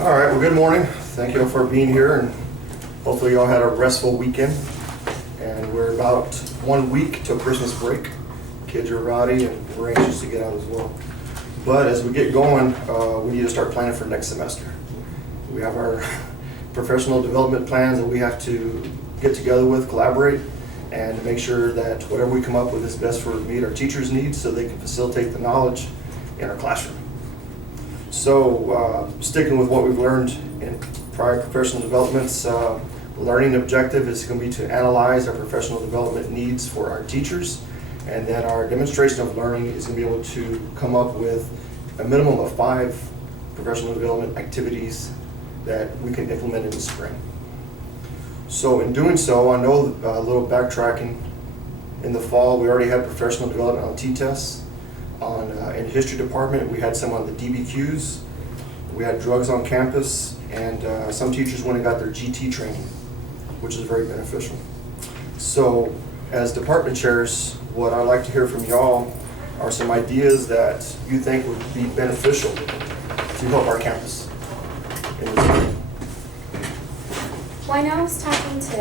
All right, well, good morning. Thank you all for being here, and hopefully you all had a restful weekend. And we're about 1 week till Christmas break. Kids are rowdy, and we're anxious to get out as well. But as we get going, we need to start planning for next semester. We have our professional development plans that we have to get together with, collaborate, and to make sure that whatever we come up with is best for meet our teachers' needs so they can facilitate the knowledge in our classroom. So sticking with what we've learned in prior professional developments, learning objective is going to be to analyze our professional development needs for our teachers, and then our demonstration of learning is going to be able to come up with a minimum of 5 professional development activities that we can implement in the spring. So in doing so, I know a little backtracking. In the fall, we already had professional development on T-tests. In the history department, we had some on the DBQs. We had drugs on campus, and some teachers went and got their GT training, which is very beneficial. So as department chairs, what I'd like to hear from y'all are some ideas that you think would be beneficial to help our campus in this area. Well, I know I was talking to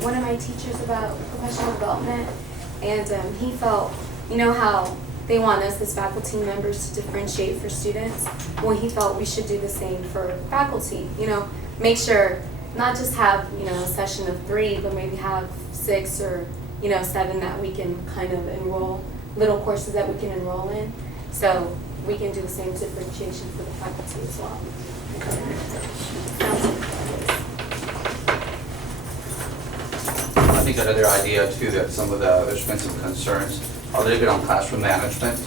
one of my teachers about professional development, and he felt, you know how they want us as faculty members to differentiate for students? Well, he felt we should do the same for faculty. You know, make sure not just have, you know, a session of 3, but maybe have 6 or, you know, 7 that we can kind of enroll, little courses that we can enroll in. So we can do the same differentiation for the faculty as well. I think another idea too, that some of there's been some concerns a little bit on classroom management,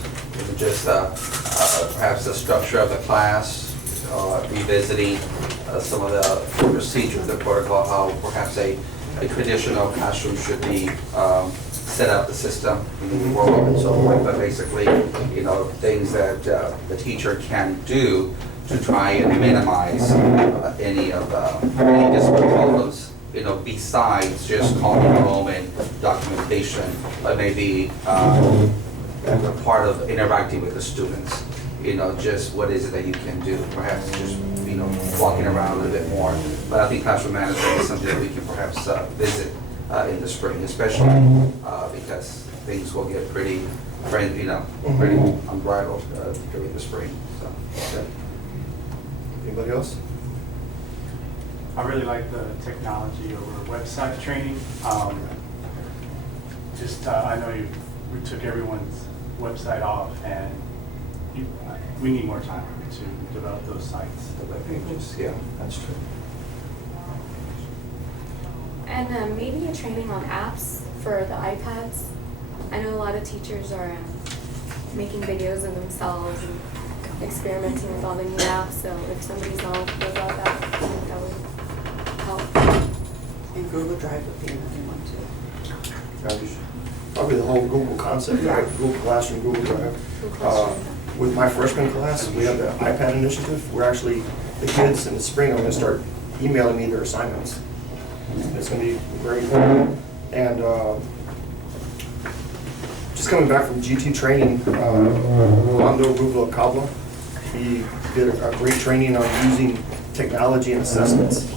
just perhaps the structure of the class, revisiting some of the procedures, the protocol, how perhaps a traditional classroom should be set up, the system, the world and so forth, but basically, you know, things that the teacher can do to try and minimize any discipline problems, you know, besides just calling enrollment, documentation, but maybe a part of interacting with the students. You know, just what is it that you can do? Perhaps just, you know, walking around a little bit more. But I think classroom management is something that we can perhaps visit in the spring, especially because things will get pretty unbridled during the spring. So, yeah. Anybody else? I really like the technology over website training. I know we took everyone's website off, and we need more time to develop those sites. The web pages, yeah, that's true. And maybe a training on apps for the iPads. I know a lot of teachers are making videos of themselves and experimenting with all the new apps, so if somebody's knowledgeable about that, I think that would help. And Google Drive would be another one too. Probably the whole Google concept, right? Google Classroom, Google Drive. Google Classroom. With my freshman class, we have the iPad initiative. We're actually, the kids in the spring are going to start emailing me their assignments. It's going to be very cool. And just coming back from GT training, Rolando Rublo Cabla, he did a great training on using technology and assessments.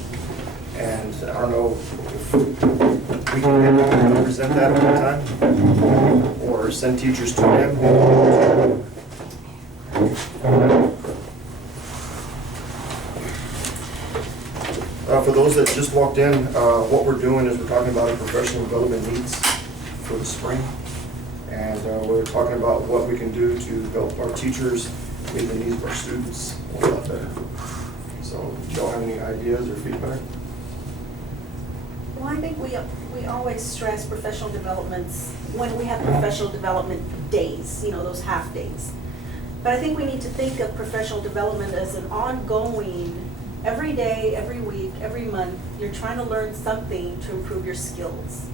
And I don't know if we can get him to present that all the time, or send teachers to him. For those that just walked in, what we're doing is we're talking about our professional development needs for the spring. And we're talking about what we can do to help our teachers meet the needs of our students a lot better. So do y'all have any ideas or feedback? Well, I think we always stress professional developments when we have professional development days, you know, those half days. But I think we need to think of professional development as an ongoing, every day, every week, every month, you're trying to learn something to improve your skills.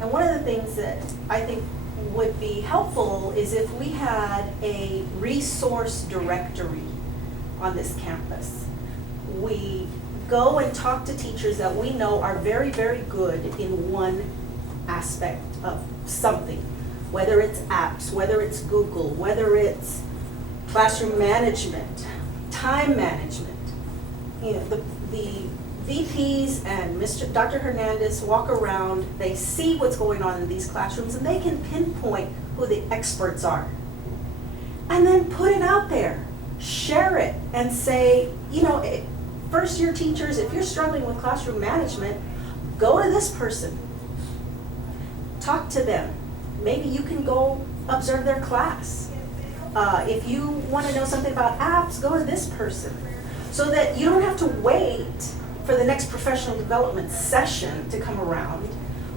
And one of the things that I think would be helpful is if we had a resource directory on this campus. We go and talk to teachers that we know are very, very good in one aspect of something, whether it's apps, whether it's Google, whether it's classroom management, time management. you know, the VPs and Dr. Hernandez walk around, they see what's going on in these classrooms, and they can pinpoint who the experts are. And then put it out there, share it, and say, you know, first year teachers, if you're struggling with classroom management, go to this person. Talk to them. Maybe you can go observe their class. If you want to know something about apps, go to this person. So that you don't have to wait for the next professional development session to come around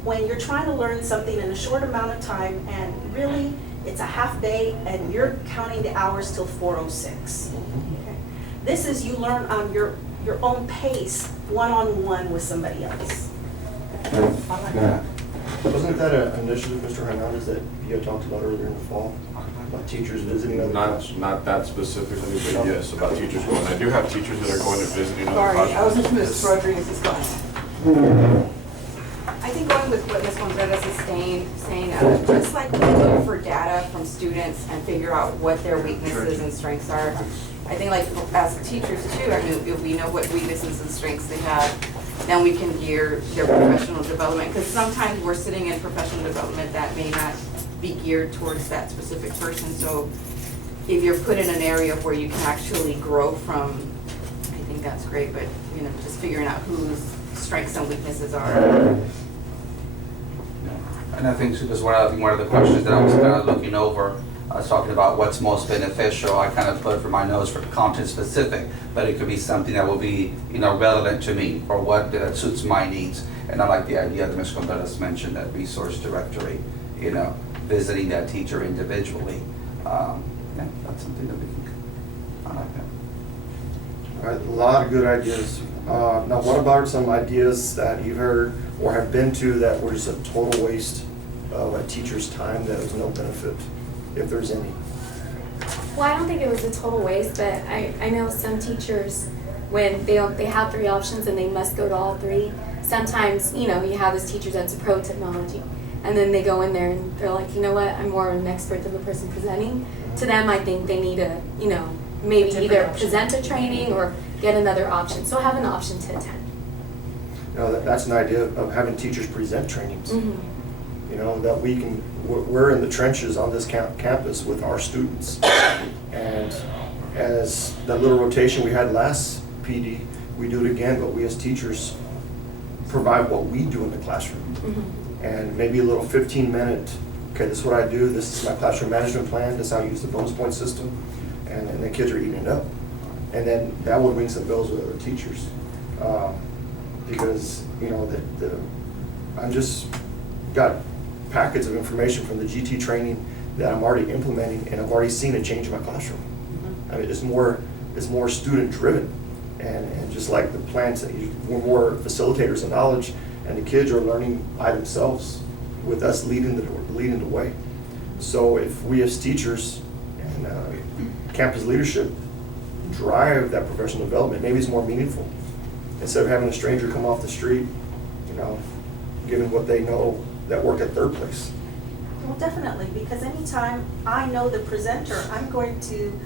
when you're trying to learn something in a short amount of time, and really it's a half day and you're counting the hours till 4:06. Okay? This is you learn on your own pace, one-on-one with somebody else. Wasn't that an initiative, Mr. Hernandez, that you had talked about earlier in the fall? About teachers visiting other classrooms? Not that specifically, but yes, about teachers going. I do have teachers that are going and visiting other Sorry, I was classrooms. with Ms. Rodriguez's class. I think going with what Ms. Contreras is saying, just like we look for data from students and figure out what their weaknesses and strengths are, I think like as teachers too, I mean, if we know what weaknesses and strengths they have, then we can gear their professional development. Because sometimes we're sitting in professional development that may not be geared towards that specific person. So if you're put in an area where you can actually grow from, I think that's great, but you know, just figuring out whose strengths and weaknesses are. And I think because one of the questions that I was kind of looking over, I was talking about what's most beneficial. I kind of put for my notes for content specific, but it could be something that will be, you know, relevant to me or what suits my needs. And I like the idea that Ms. Contreras mentioned, that resource directory, you know, visiting that teacher individually. Yeah, that's something that we can, I like that. All right, a lot of good ideas. Now, what about some ideas that you've heard or have been to that were just a total waste of a teacher's time that was no benefit, if there's any? Well, I don't think it was a total waste, but I know some teachers, when they have 3 options and they must go to all 3, sometimes, you know, you have this teacher that's a pro technology, and then they go in there and they're like, you know what, I'm more of an expert than the person presenting. To them, I think they need to, you know, maybe either present a training or get another option. So have an option to attend. You know, that's an idea of having teachers present trainings. Mm-hmm. You know, that we're in the trenches on this campus with our students. And as that little rotation we had last PD, we do it again, but we as teachers provide what we do in the classroom. Mm-hmm. And maybe a little 15-minute, okay, this is what I do, this is my classroom management plan, this is how I use the bonus point system, and the kids are eating it up. And then that will ring some bells with other teachers. Because, you know, I'm just got packets of information from the GT training that I'm already implementing, and I've already seen a change in my classroom. Mm-hmm. I mean, it's more student driven, and just like the plans, we're more facilitators of knowledge, and the kids are learning by themselves with us leading the way. So if we as teachers and campus leadership drive that professional development, maybe it's more meaningful. Instead of having a stranger come off the street, you know, given what they know that work at their place. Well, definitely, because anytime I know the presenter, I'm going to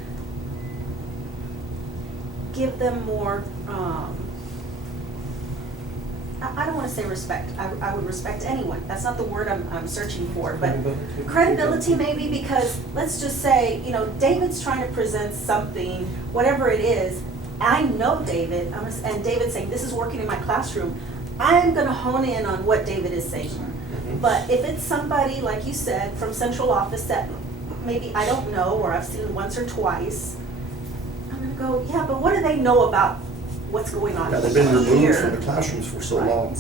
give them more, I don't want to say respect. I would respect anyone. That's not the word I'm searching for, but credibility maybe, because let's just say, you know, David's trying to present something, whatever it is. I know David, and David's saying, this is working in my classroom. I'm going to hone in on what David is saying. But if it's somebody, like you said, from central office that maybe I don't know, or I've seen once or twice, I'm going to go, yeah, but what do they know about what's going on Now, they've been removed here? from the classrooms for so long,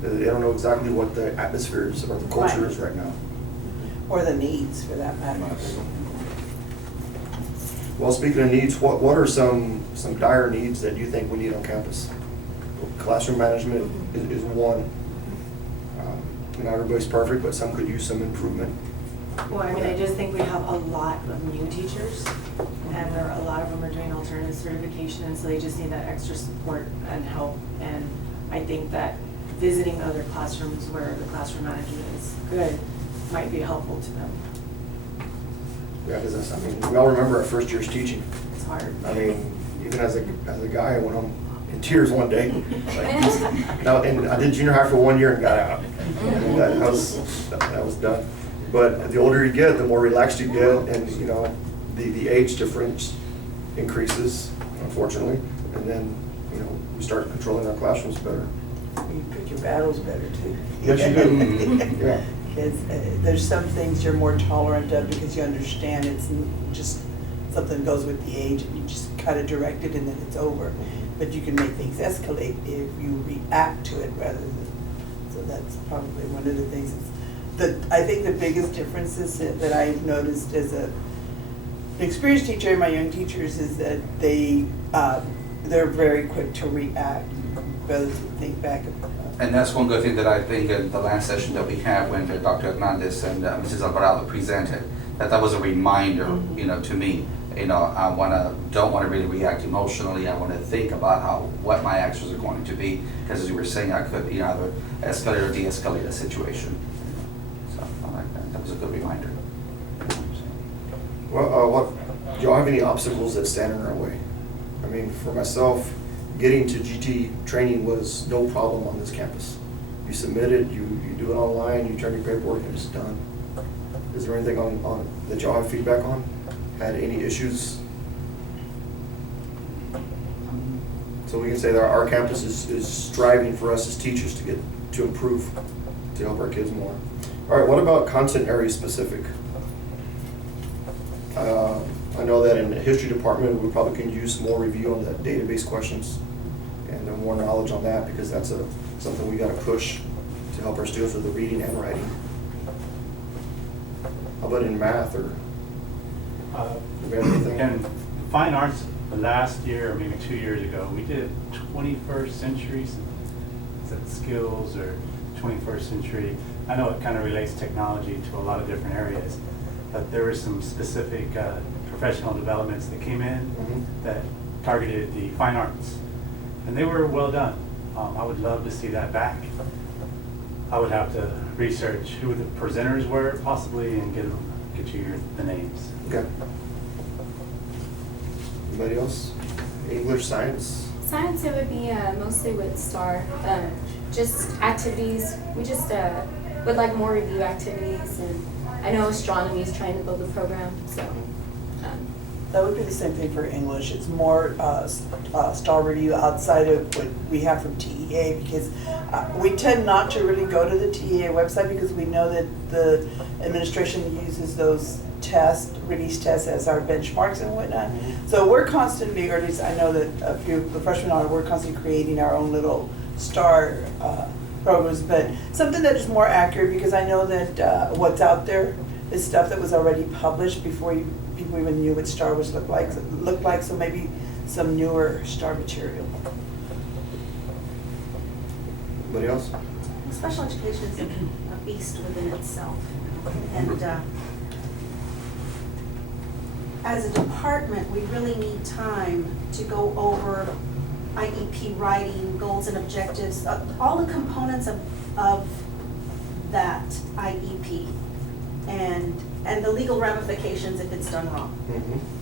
they don't know exactly what the atmosphere is or the culture Right. is right now. Or the needs, for that matter. Well, speaking of needs, what are some dire needs that you think we need on campus? Classroom management is one. Not everybody's perfect, but some could use some improvement. Well, I mean, I just think we have a lot of new teachers, and a lot of them are doing alternative certification, and so they just need that extra support and help. And I think that visiting other classrooms where the classroom management is good might be helpful to them. Yeah, because we all remember our first year's teaching. It's hard. I mean, even as a guy, when I'm in tears one day. Like, no, and I did junior high for 1 year and got out. And that was done. But the older you get, the more relaxed you get, and you know, the age difference increases, unfortunately. And then, you know, we start controlling our classrooms better. You pick your battles better too. Yes, you do. Yeah. Because there's some things you're more tolerant of because you understand it's just something goes with the age and you just kind of direct it and then it's over. But you can make things escalate if you react to it rather than, so that's probably one of the things. I think the biggest differences that I've noticed as an experienced teacher and my young teachers is that they're very quick to react rather than think back. And that's one good thing that I think in the last session that we had when Dr. Hernandez and Mrs. Alvarado presented, that was a reminder, you know, to me. You know, don't want to really react emotionally. I want to think about what my actions are going to be, because as you were saying, I could either escalate or de-escalate a situation. So I like that. That was a good reminder. Well, do y'all have any obstacles that stand in our way? I mean, for myself, getting to GT training was no problem on this campus. You submit it, you do it online, you turn your paperwork, and it's done. Is there anything on that y'all have feedback on? Had any issues? So we can say that our campus is striving for us as teachers to improve, to help our kids more. All right, what about content area specific? I know that in the history department, we probably can use more review on the database questions and more knowledge on that, because that's something we got to push to help our students with the reading and writing. How about in math or anything? And fine arts, last year or maybe 2 years ago, we did 21st century, is that skills or 21st century? I know it kind of relates technology to a lot of different areas, but there were some specific professional developments that came in that targeted the fine arts, and they were well done. I would love to see that back. I would have to research who the presenters were possibly and get you the names. Okay. Anybody else? English, science? Science, it would be mostly with STAR, just activities. We just would like more review activities, and I know astronomy is trying to build a program, so. That would be the same thing for English. It's more STAR review outside of what we have from TEA, because we tend not to really go to the TEA website because we know that the administration uses those release tests as our benchmarks and whatnot. So we're constantly, or at least I know that a few of the freshmen are, we're constantly creating our own little STAR programs, but something that is more accurate, because I know that what's out there is stuff that was already published before people even knew what STAR was looked like, so maybe some newer STAR material. Anybody else? Special education is a beast within itself. And as a department, we really need time to go over IEP writing, goals and objectives, all the components of that IEP, and the legal ramifications if it's done wrong.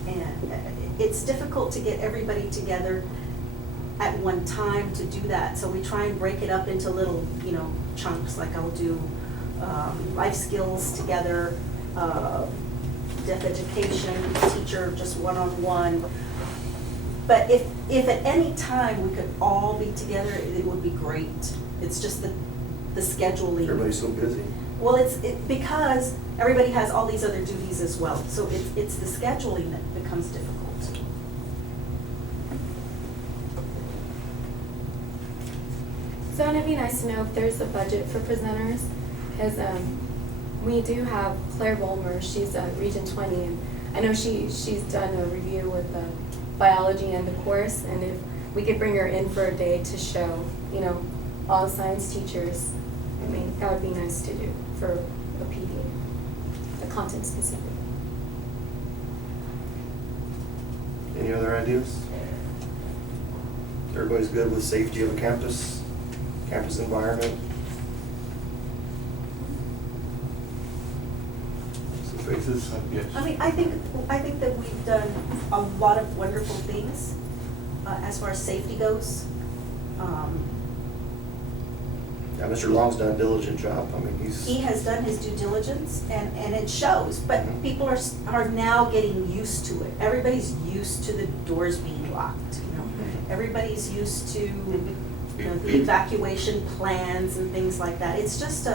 And it's difficult to get everybody together at one time to do that. So we try and break it up into little, chunks, like I'll do life skills together, deaf education, teacher, just one-on-one. But if at any time we could all be together, it would be great. It's just the scheduling. Everybody's so busy. Well, it's because everybody has all these other duties as well. So it's the scheduling that becomes difficult. So it'd be nice to know if there's a budget for presenters, because we do have Claire Volmer, she's Region 20, and I know she's done a review with biology and the course, and if we could bring her in for a day to show, all the science teachers, I mean, that would be nice to do for a PD, the content specific. Any other ideas? Everybody's good with safety of a campus environment? Some faces? Yes. I mean, I think that we've done a lot of wonderful things as far as safety goes. Yeah, Mr. Long's done a diligent job. I mean, He has done his due diligence, and it shows, but people are now getting used to it. Everybody's used to the doors being locked, you know? Everybody's used to, you know, the evacuation plans and things like that. It's just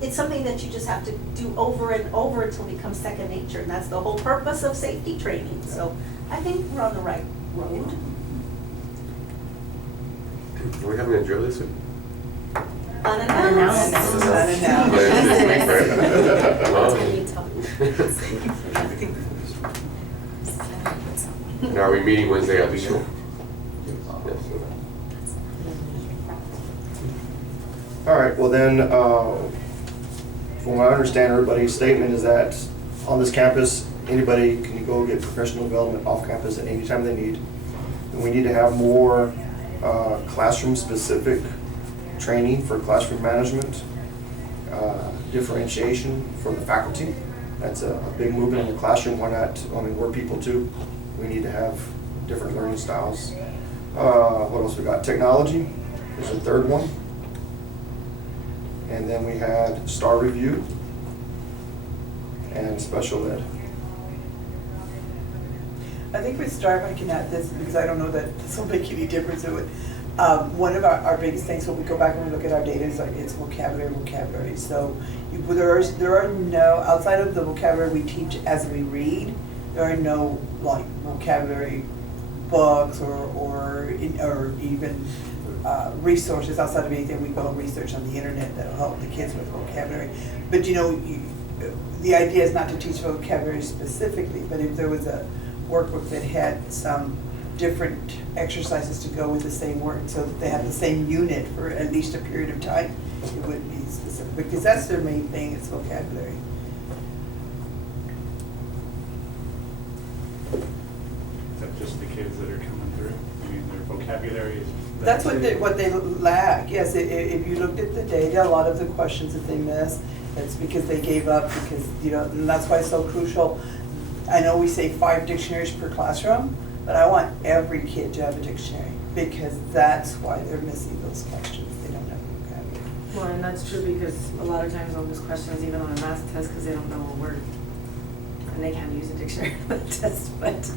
it's something that you just have to do over and over until it becomes second nature, and that's the whole purpose of safety training. So I think we're on the right road. Are we having a drill this week? Unannounced. And are we meeting Wednesday after school? Yes. all right, well then, from what I understand, everybody's statement is that on this campus, anybody can go get professional development off campus at any time they need. And we need to have more classroom-specific training for classroom management, differentiation for the faculty. That's a big movement in the classroom. Why not? I mean, we're people too. We need to have different learning styles. What else we got? Technology is the third one. And then we had STAR review and special ed. I think with STAR, if I can add this, because I don't know that this will make any difference to it. One of our biggest things when we go back and we look at our data is like it's vocabulary. So there are no, outside of the vocabulary we teach as we read, there are no like vocabulary books or even resources outside of anything we go and research on the internet that'll help the kids with vocabulary. But you know, the idea is not to teach vocabulary specifically, but if there was a workbook that had some different exercises to go with the same word so that they have the same unit for at least a period of time, it would be specific, because that's their main thing, is vocabulary. Is that just the kids that are coming through? I mean, their vocabulary is. That's what they lack, yes. If you looked at the data, a lot of the questions that they miss, it's because they gave up, because, you know, and that's why it's so crucial. I know we say 5 dictionaries per classroom, but I want every kid to have a dictionary, because that's why they're missing those questions. They don't have vocabulary. Well, and that's true because a lot of times they'll miss questions even on a math test because they don't know a word. And they can't use a dictionary for the test, but.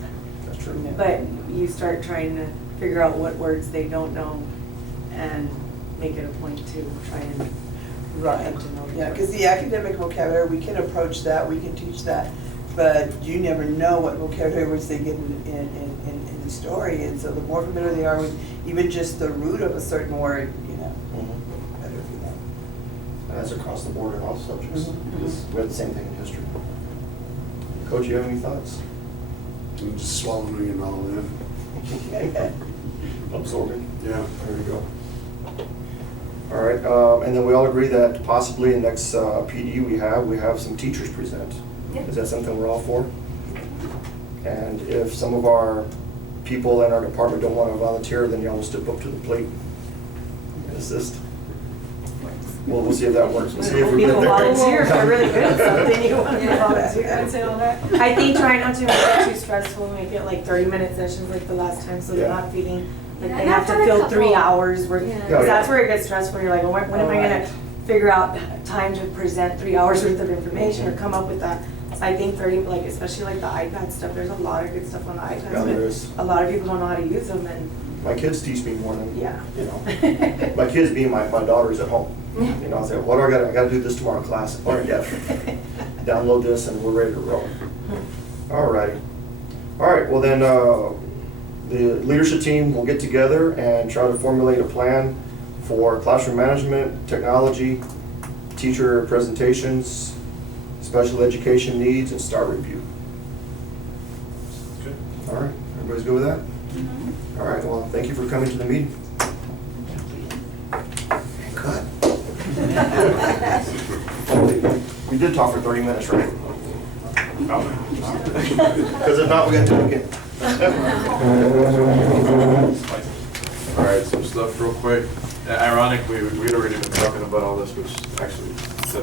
That's true. But you start trying to figure out what words they don't know and make it a point to try and get Right, them to know. yeah, because the academic vocabulary, we can approach that, we can teach that, but you never know what vocabulary words they get in the story, and so the more familiar they are with even just the root of a certain word, you know, better for them. And that's across the board in all subjects. Mhm. Because we have the same thing in history. Coach, you have any thoughts? I'm just swallowing it all in. Absorbing. Yeah. There you go. All right, and then we all agree that possibly in next PD we have some teachers present. Yep. Is that something we're all for? And if some of our people in our department don't want to volunteer, then y'all will step up to the plate and assist. Well, we'll see if that works. We'll see if we People get there. volunteer if they're really good at something, you want to Yeah. volunteer, I'd say all that. I think try not to make it too stressful, make it like 30-minute sessions like the last time, so they're Yeah. not feeling like Yeah, they and have I've to had a fill couple- 3 hours worth. Yeah. Because Yeah. that's where it gets stressful, you're like, well, when am I gonna figure out time to present 3 hours worth of information or come up with that? So I think 30, like, especially like the iPad stuff, there's a lot of good stuff on the iPads. Yeah, there but is. a lot of people don't know how to use them, and My kids teach me more than, yeah. you know. My kids being my daughters at home. You know, I say, what do I gotta do this tomorrow in class. All right, yeah. Download this and we're ready to roll. All right. All right, well then, the leadership team will get together and try to formulate a plan for classroom management, technology, teacher presentations, special education needs, and STAR review. Good. All right, everybody's good with that? All right, well, thank you for coming to the meeting. Good. We did talk for 30 minutes, right? Because if not, we got to do it again. All right, some stuff real quick. Ironic, we'd already been talking about all this, which actually sets my